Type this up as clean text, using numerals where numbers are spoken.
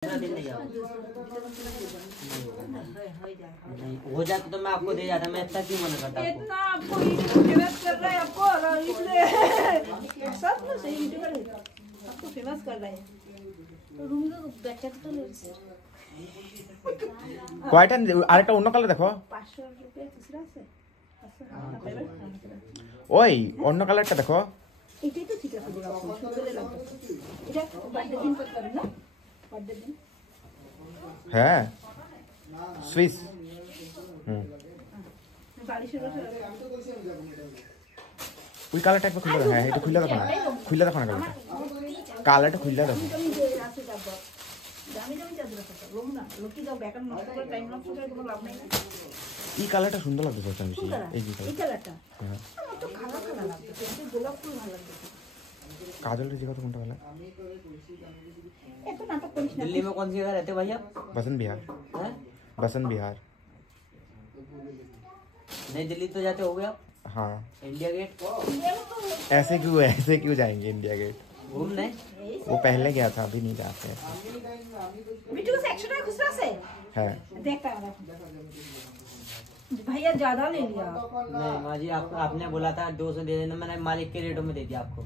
हो जाता तो मैं आपको दे जाता, मैं इतना क्यों मना करता? इतना आपको फेमस कर रहा है आपको, इसलिए सब तो सही वीडियो कर आपको फेमस कर रहा है। रूम तो बैठा तो ले सर কয়টা আরেকটা অন্য কালার দেখো। 500 টাকা খুচরা আছে। ওই অন্য কালারটা দেখো। এটাই তো ঠিক আছে, সুন্দর লাগবে। এটা বার্থডে দিন করতে না, বার্থডে দিন। হ্যাঁ সুইস। ওই কালারটা একবার খুলে দেখো। হ্যাঁ এটা খুলে দেখো না, খুলে দেখো না কালারটা, কালারটা খুলে দেখো। এই কালারটা সুন্দর লাগছে সবচেয়ে বেশি। এই যে কালারটা আমার তো কালো কালো লাগছে, কিন্তু গোলাপ ফুল ভালো লাগছে। काजल जी का तो कौन सा वाला? तो नाटक करिस ना। दिल्ली में कौन सी जगह रहते भैया? बसंत विहार। हैं? बसंत विहार। नहीं दिल्ली तो जाते हो गए आप? हाँ। India gate? ऐसे क्यों जाएंगे इंडिया गेट? घूमने? वो पहले गया था, अभी नहीं जाते। बिट्टू का सेक्शन है खुसरा से? है। देख कर भैया ज्यादा ले लिया। नहीं माँ जी आपने बोला था 200 दे देना, मैंने मालिक के रेटों में दे दिया आपको।